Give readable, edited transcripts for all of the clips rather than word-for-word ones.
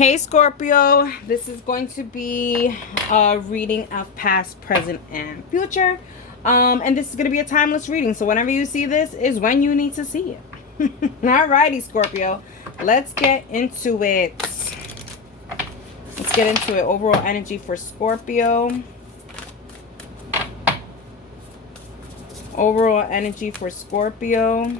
Hey Scorpio, this is going to be a reading of past, present, and future. And this is going to be a timeless reading. So whenever you see this is when you need to see it. Alrighty, Scorpio. Let's get into it. Let's get into it. Overall energy for Scorpio. Overall energy for Scorpio.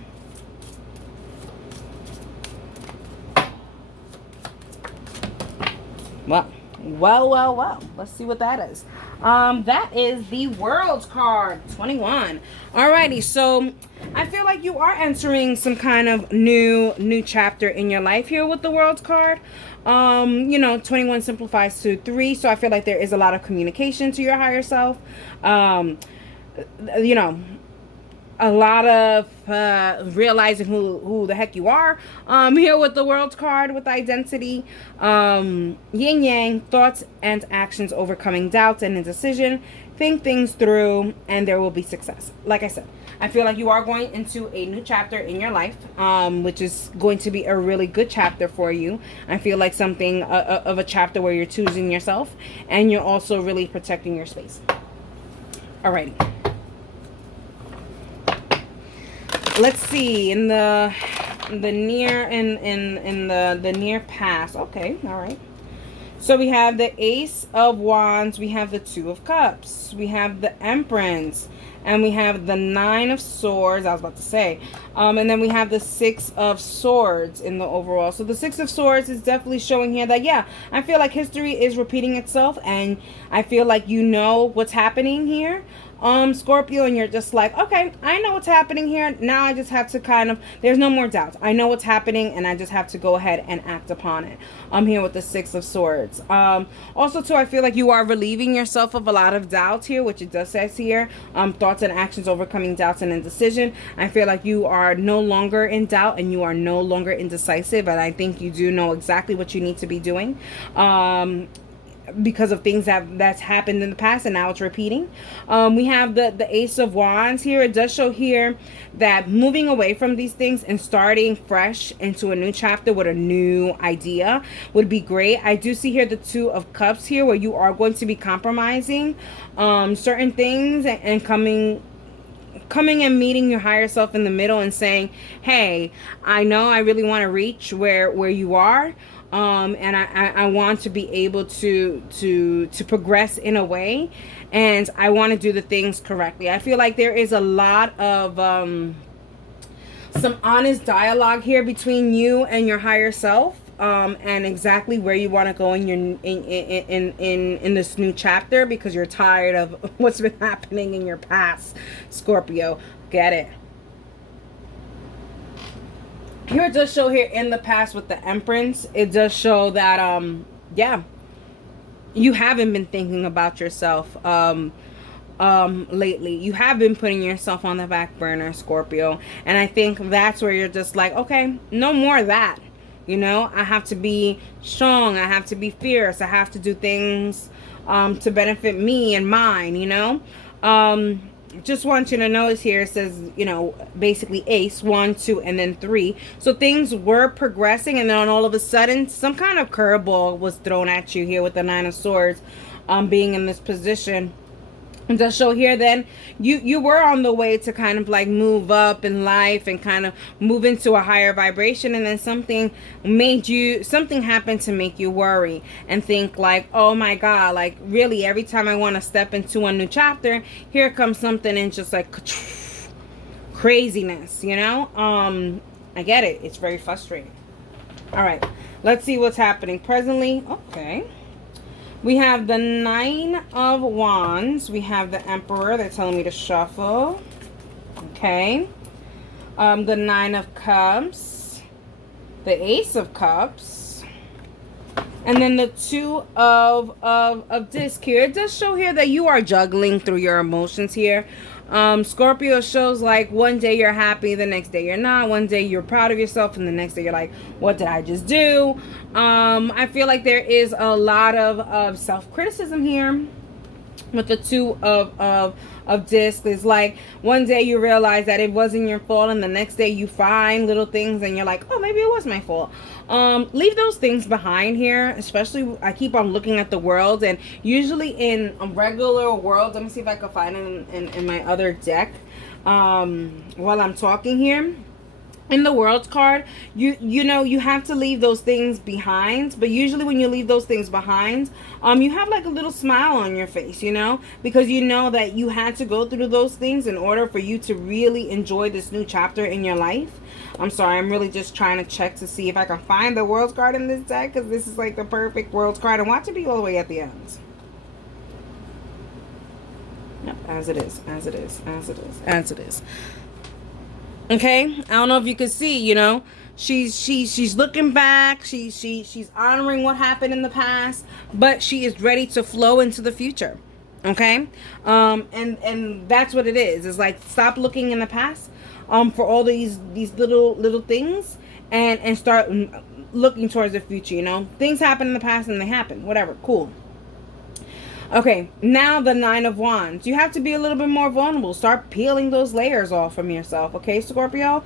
Well. Let's see what that is. That is the World card, 21. Alrighty, so I feel like you are entering some kind of new chapter in your life here with the World card. 21 simplifies to 3, so I feel like there is a lot of communication to your higher self. A lot of realizing who the heck you are here with the World card with identity, yin yang, thoughts and actions, overcoming doubts and indecision. Think things through and there will be success. Like I said, I feel like you are going into a new chapter in your life, which is going to be a really good chapter for you. I feel like something of a chapter where you're choosing yourself and you're also really protecting your space. Alrighty. Let's see, in the near in the near past. Okay, all right. So we have the Ace of Wands, we have the Two of Cups, we have the Empress, and we have the Nine of Swords. I was about to say, and then we have the Six of Swords in the overall. So the Six of Swords is definitely showing here that, yeah, I feel like history is repeating itself, and I feel like you know what's happening here, Scorpio, and you're just like, okay, I know what's happening here. Now I just have to kind of, there's no more doubts. I know what's happening and I just have to go ahead and act upon it. I'm here with the Six of Swords. Also too, I feel like you are relieving yourself of a lot of doubts here, which it does says here. Thoughts and actions, overcoming doubts and indecision. I feel like you are no longer in doubt and you are no longer indecisive, and I think you do know exactly what you need to be doing. Because of things that's happened in the past and now it's repeating. We have the Ace of Wands here. It does show here that moving away from these things and starting fresh into a new chapter with a new idea would be great. I do see here the Two of Cups here, where you are going to be compromising certain things and coming and meeting your higher self in the middle and saying, hey, I know I really want to reach where you are. And I want to be able to progress in a way, and I want to do the things correctly. I feel like there is a lot of some honest dialogue here between you and your higher self, and exactly where you want to go in your in this new chapter, because you're tired of what's been happening in your past, Scorpio. Get it? Here it does show here in the past with the Empress, it does show that yeah, you haven't been thinking about yourself lately. You have been putting yourself on the back burner, Scorpio, and I think that's where you're just like, okay, no more of that. I have to be strong, I have to be fierce, I have to do things to benefit me and mine. Just want you to notice here, it says, basically Ace, 1, 2, and then 3. So things were progressing, and then all of a sudden, some kind of curveball was thrown at you here with the Nine of Swords, being in this position. It does show here then you were on the way to kind of like move up in life and kind of move into a higher vibration, and then something happened to make you worry and think like, oh my god, like really every time I want to step into a new chapter, here comes something and just like craziness. I get it. It's very frustrating. All right, let's see what's happening presently. Okay, we have the Nine of Wands. We have the Emperor. They're telling me to shuffle. Okay. The Nine of Cups. The Ace of Cups. And then the Two of Disc here. It does show here that you are juggling through your emotions here. Scorpio shows like one day you're happy, the next day you're not. One day you're proud of yourself, and the next day you're like, what did I just do? I feel like there is a lot of self-criticism here. with the two of discs. Is like one day you realize that it wasn't your fault, and the next day you find little things and you're like, oh, maybe it was my fault. Leave those things behind here. Especially, I keep on looking at the world, and usually in a regular world, let me see if I can find it in my other deck while I'm talking here. In the world card, you know, you have to leave those things behind, but usually when you leave those things behind, you have like a little smile on your face, you know, because you know that you had to go through those things in order for you to really enjoy this new chapter in your life. I'm sorry, I'm really just trying to check to see if I can find the world card in this deck, because this is like the perfect world card, and watch it be all the way at the end. Yep, as it is, as it is, as it is, as it is. Okay, I don't know if you can see, you know, she's looking back, she's honoring what happened in the past, but she is ready to flow into the future. Okay, and that's what it is. It's like, stop looking in the past for all these little things, and start looking towards the future. You know, things happen in the past and they happen, whatever, cool. Okay, now the 9 of Wands. You have to be a little bit more vulnerable. Start peeling those layers off from yourself, okay, Scorpio?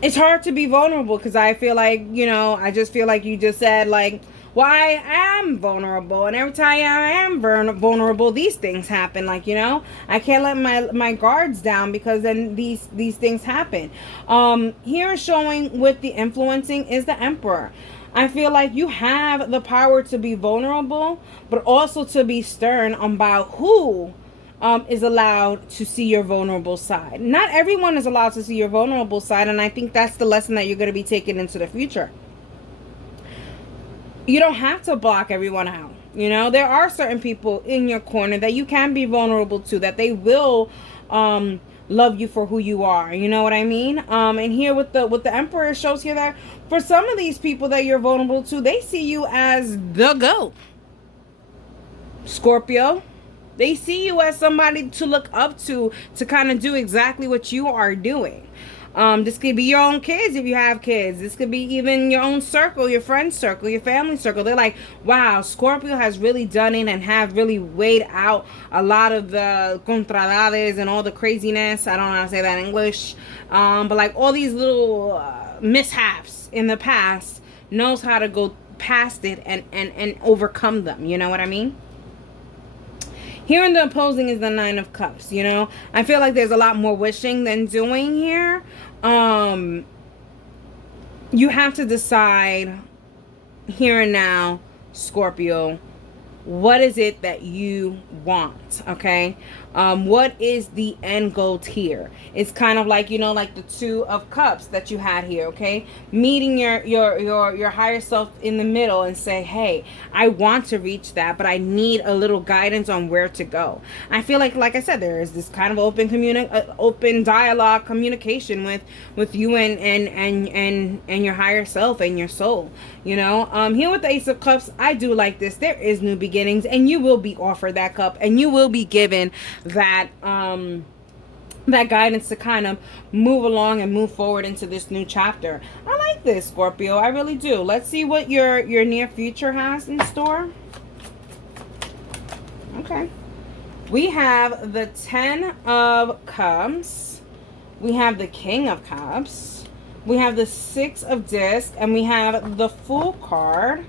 It's hard to be vulnerable because I feel like, you know, I just feel like you just said, like, well, I am vulnerable, and every time I am vulnerable, these things happen. Like, you know, I can't let my guards down, because then these things happen. Here is showing with the influencing is the Emperor. I feel like you have the power to be vulnerable, but also to be stern about who is allowed to see your vulnerable side. Not everyone is allowed to see your vulnerable side, and I think that's the lesson that you're going to be taking into the future. You don't have to block everyone out. You know, there are certain people in your corner that you can be vulnerable to, that they will love you for who you are. You know what I mean? And here with the Emperor, it shows here that for some of these people that you're vulnerable to, they see you as the GOAT. Scorpio, they see you as somebody to look up to kind of do exactly what you are doing. This could be your own kids if you have kids. This could be even your own circle, your friend circle, your family circle. They're like, wow, Scorpio has really done it and have really weighed out a lot of the contradades and all the craziness. I don't know how to say that in English. But like all these little mishaps in the past, knows how to go past it and overcome them. You know what I mean? Here in the opposing is the 9 of Cups, you know. I feel like there's a lot more wishing than doing here. You have to decide here and now, Scorpio, what is it that you want, okay? What is the end goal here? It's kind of like, you know, like the 2 of Cups that you had here, okay? Meeting your higher self in the middle and say, hey, I want to reach that, but I need a little guidance on where to go. I feel like I said, there is this kind of open dialogue, communication with you and your higher self and your soul, you know? Here with the Ace of Cups, I do like this. There is new beginnings, and you will be offered that cup, and you will be given that that guidance to kind of move along and move forward into this new chapter. I like this, Scorpio. I really do. Let's see what your near future has in store. Okay. We have the 10 of Cups. We have the King of Cups. We have the 6 of Discs, and we have the Fool card,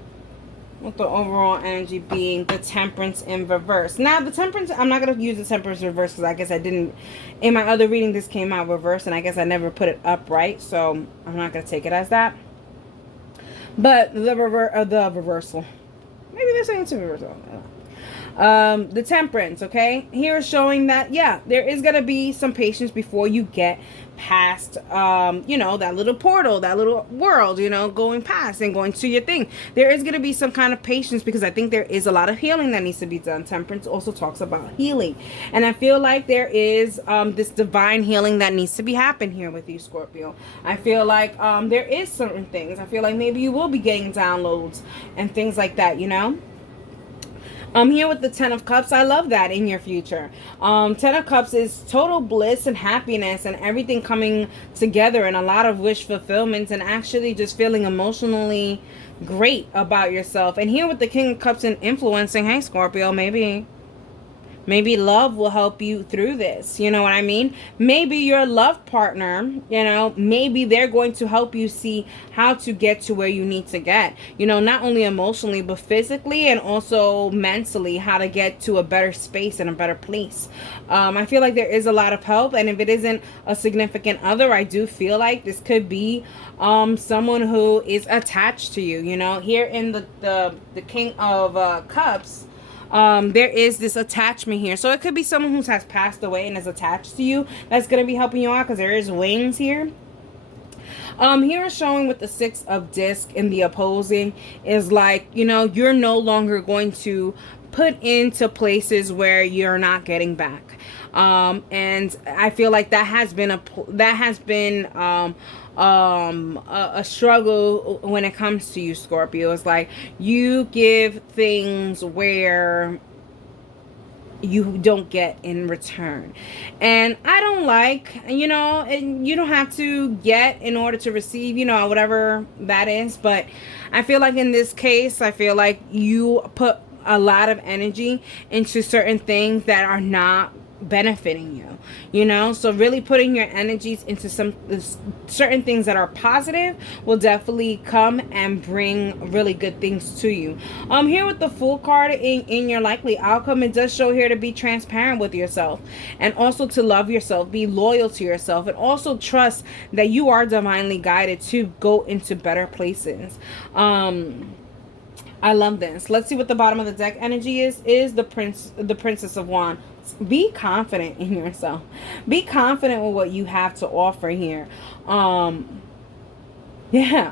with the overall energy being the Temperance in reverse. Now, the Temperance, I'm not going to use the Temperance in reverse because I guess I didn't, in my other reading, this came out reverse, and I guess I never put it upright, so I'm not going to take it as that. But the reversal. Maybe they're saying it's a reversal. The Temperance, okay? Here is showing that, yeah, there is going to be some patience before you get past, you know, that little portal, that little world, you know, going past and going to your thing. There is going to be some kind of patience because I think there is a lot of healing that needs to be done. Temperance also talks about healing. And I feel like there is this divine healing that needs to be happening here with you, Scorpio. I feel like there is certain things. I feel like maybe you will be getting downloads and things like that, you know? I'm here with the Ten of Cups. I love that in your future. Ten of Cups is total bliss and happiness and everything coming together and a lot of wish fulfillment and actually just feeling emotionally great about yourself. And here with the King of Cups and influencing, hey Scorpio, maybe love will help you through this. You know what I mean? Maybe your love partner, you know, maybe they're going to help you see how to get to where you need to get. You know, not only emotionally, but physically and also mentally, how to get to a better space and a better place. I feel like there is a lot of help. And if it isn't a significant other, I do feel like this could be someone who is attached to you. You know, here in the King of Cups, there is this attachment here. So it could be someone who has passed away and is attached to you that's going to be helping you out because there is wings here. Here is showing with the Six of Disc in the opposing is like, you know, you're no longer going to put into places where you're not getting back. And I feel like that has been a struggle when it comes to you, Scorpio. It's like you give things where you don't get in return, and I don't like, you know, and you don't have to get in order to receive, you know, whatever that is. But I feel like in this case, I feel like you put a lot of energy into certain things that are not benefiting you, you know. So really putting your energies into some certain things that are positive will definitely come and bring really good things to you. Here with the Fool card in your likely outcome, it does show here to be transparent with yourself and also to love yourself, be loyal to yourself, and also trust that you are divinely guided to go into better places. I love this. Let's see what the bottom of the deck energy is the Princess of Wands. Be confident in yourself. Be confident with what you have to offer here. Yeah.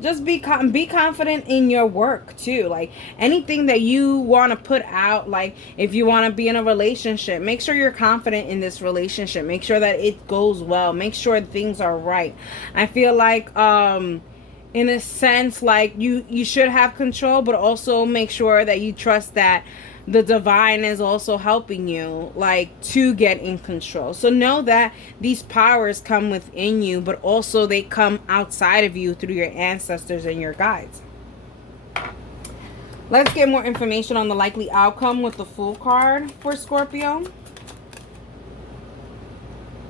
Just be confident in your work too. Like anything that you want to put out, like if you want to be in a relationship, make sure you're confident in this relationship. Make sure that it goes well. Make sure things are right. I feel like in a sense, like you should have control, but also make sure that you trust that the divine is also helping you, like, to get in control. So know that these powers come within you, but also they come outside of you through your ancestors and your guides. Let's get more information on the likely outcome with the Fool card for Scorpio.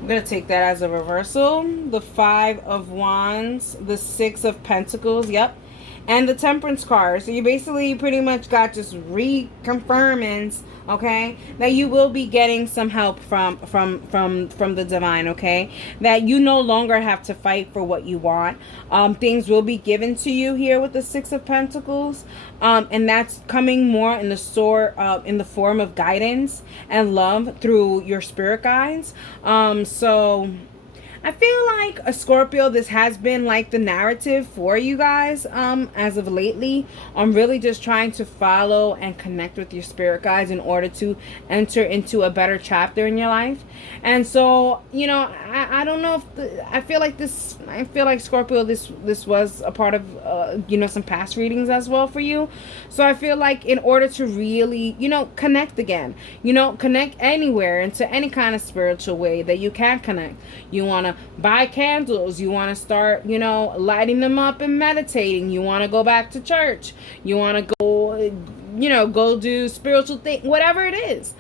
I'm going to take that as a reversal. The Five of Wands, the Six of Pentacles, yep, and the Temperance card. So you basically pretty much got just reconfirmings, okay, that you will be getting some help from the divine, okay, that you no longer have to fight for what you want. Things will be given to you here with the Six of Pentacles, and that's coming more in the form of guidance and love through your spirit guides. So I feel like a Scorpio, this has been like the narrative for you guys as of lately. I'm really just trying to follow and connect with your spirit guides in order to enter into a better chapter in your life. And so, you know, I don't know if I feel like Scorpio, this was a part of you know, some past readings as well for you. So I feel like in order to really, you know, connect again, you know, connect anywhere into any kind of spiritual way that you can connect. You want to buy candles, you want to start, you know, lighting them up and meditating, you want to go back to church, you want to go, you know, go do spiritual thing, whatever it is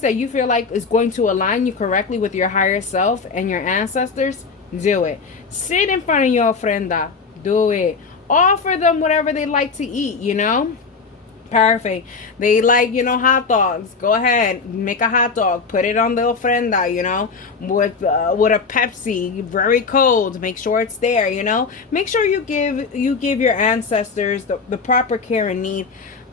that you feel like is going to align you correctly with your higher self and your ancestors, do it. Sit in front of your ofrenda, do it. Offer them whatever they like to eat, you know. Perfect. They like, you know, hot dogs. Go ahead, make a hot dog, put it on the ofrenda, you know, with a Pepsi, very cold. Make sure it's there, you know. Make sure you give your ancestors the proper care and need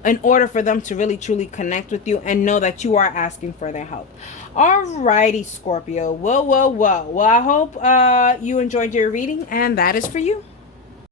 in order for them to really truly connect with you and know that you are asking for their help. Alrighty, Scorpio. Well, I hope you enjoyed your reading, and that is for you.